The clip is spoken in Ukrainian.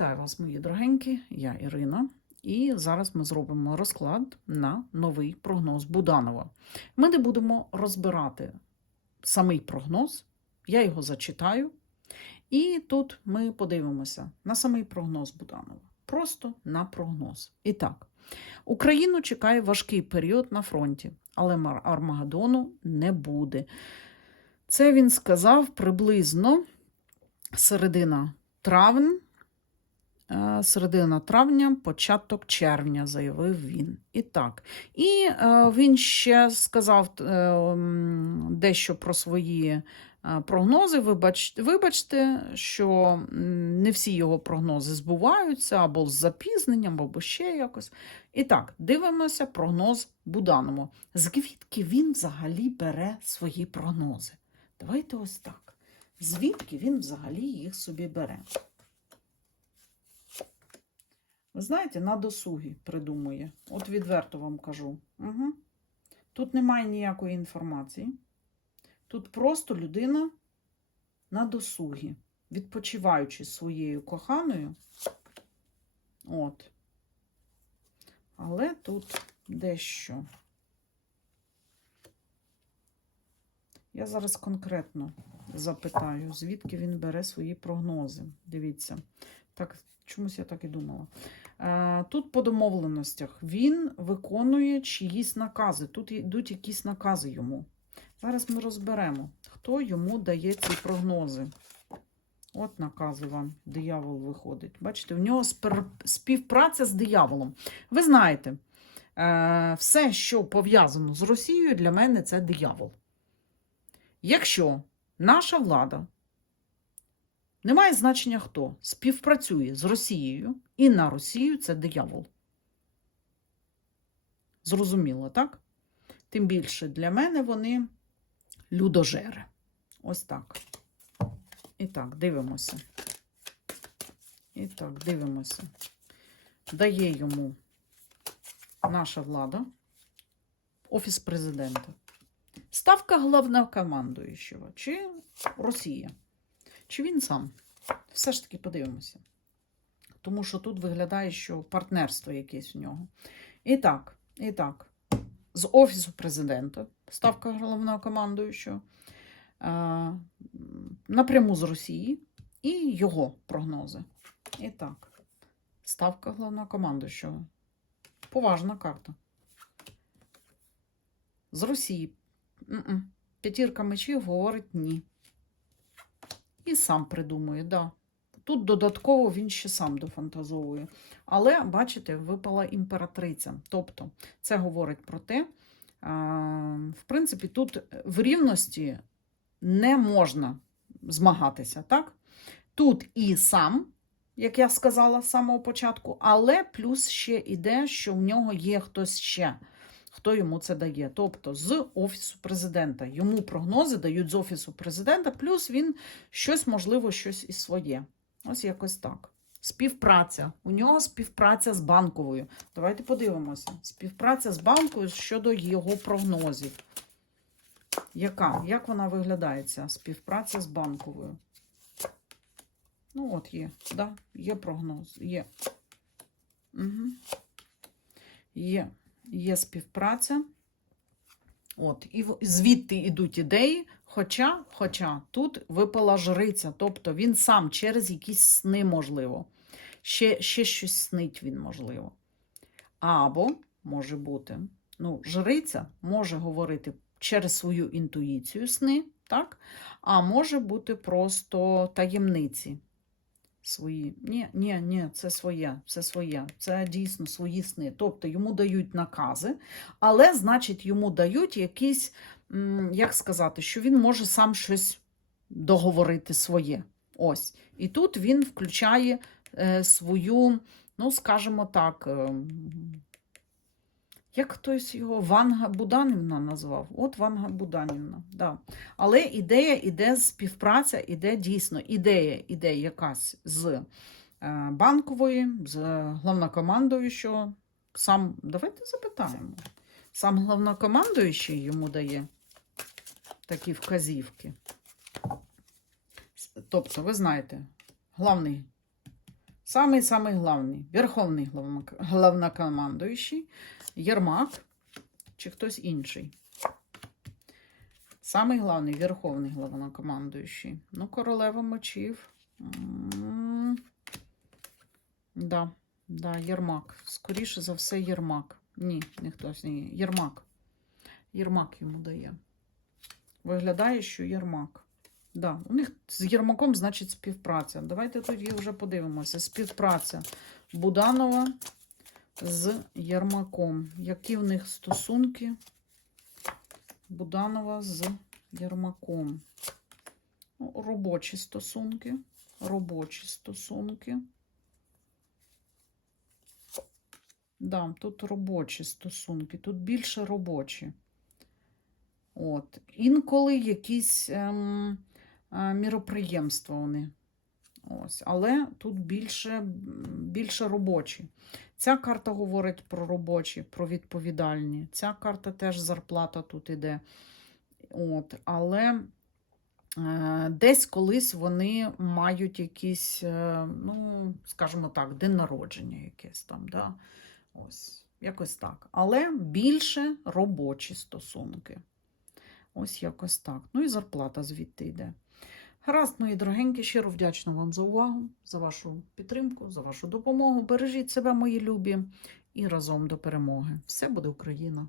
Вітаю вас, мої дорогенькі, я Ірина. І зараз ми зробимо розклад на новий прогноз Буданова. Ми не будемо розбирати самий прогноз, я його зачитаю. І тут ми подивимося на самий прогноз Буданова. Просто на прогноз. І так, Україну чекає важкий період на фронті, але Армагеддону не буде. Це він сказав приблизно середина травня. Е, Середина травня, початок червня, заявив він. І так. І е, він ще сказав е, дещо про свої прогнози. Вибач, вибачте, що не всі його прогнози збуваються або з запізненням, або ще якось. І так, дивимося прогноз Буданому. Звідки він взагалі бере свої прогнози? Давайте ось так. Звідки він взагалі їх собі бере? Знаєте, на досугі придумує. От відверто вам кажу. Угу. Тут немає ніякої інформації. Тут просто людина на досугі, відпочиваючи своєю коханою. От. Але тут дещо. Я зараз конкретно запитаю, звідки він бере свої прогнози. Дивіться. Так, чомусь я так і думала. Е, Тут по домовленостях він виконує чиїсь накази. Тут йдуть якісь накази йому. Зараз ми розберемо, хто йому дає ці прогнози. От накази вам диявол виходить. Бачите, в нього співпраця з дияволом. Ви знаєте, е, все, що пов'язано з Росією, для мене це диявол. Якщо наша влада немає значення хто співпрацює з Росією і на Росію це диявол. Зрозуміло, так? Тим більше для мене вони людожери. Ось так. І так, дивимося. І так, дивимося. Дає йому наша влада, Офіс президента. Ставка головнокомандуючого чи Росія? Чи він сам? Все ж таки подивимося. Тому що тут виглядає, що партнерство якесь у нього. І так, і так, з Офісу президента, ставка головнокомандуючого, е, напряму з Росії і його прогнози. І так, ставка головнокомандуючого. Поважна карта. З Росії. П'ятірка мечів говорить ні. І сам придумує, да. Тут додатково він ще сам дофантазовує. Але, бачите, випала імператриця. Тобто, це говорить про те, в принципі, тут в рівності не можна змагатися, так? Тут і сам, як я сказала з самого початку, але плюс ще іде, що в нього є хтось ще хто йому це дає. Тобто з Офісу президента. Йому прогнози дають з Офісу президента, плюс він щось, можливо, щось і своє. Ось якось так. Співпраця. У нього співпраця з банковою. Давайте подивимося. Співпраця з банкою щодо його прогнозів. Яка? Як вона виглядає, ця співпраця з банковою? Ну, от є, да, є прогноз, є. Угу. Є є співпраця. От, і звідти йдуть ідеї. Хоча, хоча тут випала жриця, тобто він сам через якісь сни, можливо. Ще, ще щось снить він, можливо. Або може бути, ну, жриця може говорити через свою інтуїцію сни, так? А може бути просто таємниці свої. Ні, ні, ні, це своє, це своє, це дійсно свої сни. Тобто йому дають накази, але, значить, йому дають якісь, як сказати, що він може сам щось договорити своє. Ось. І тут він включає е, свою, ну, скажімо так, е, як хтось його Ванга Буданівна назвав. От Ванга Буданівна. Да. Але ідея іде співпраця, іде дійсно ідея іде якась з е, банкової, з головнокомандуючого. Сам, давайте запитаємо. Сам головнокомандуючий йому дає такі вказівки. Тобто, ви знаєте, главний Самий-самий главний, верховний главнокомандуючий, Єрмак чи хтось інший. Самий главний, верховний главнокомандуючий. Ну, королева мечів. Да, да, Єрмак. Скоріше за все, Єрмак. Ні, не хтось, ні. Єрмак. Єрмак йому дає. Виглядає, що Єрмак. Да, у них з Єрмаком, значить, співпраця. Давайте тоді вже подивимося. Співпраця Буданова з Єрмаком. Які в них стосунки Буданова з Єрмаком? Ну, робочі стосунки. Робочі стосунки. Да, тут робочі стосунки, тут більше робочі. От. Інколи якісь ем, е, міроприємства вони. Ось. Але тут більше, більше робочі. Ця карта говорить про робочі, про відповідальні. Ця карта теж зарплата тут іде. От. Але е, десь колись вони мають якісь, е, ну, скажімо так, день народження якесь там. Да? Ось, якось так. Але більше робочі стосунки. Ось якось так. Ну і зарплата звідти йде. Гаразд, мої дорогенькі, щиро вдячна вам за увагу, за вашу підтримку, за вашу допомогу. Бережіть себе, мої любі, і разом до перемоги. Все буде Україна!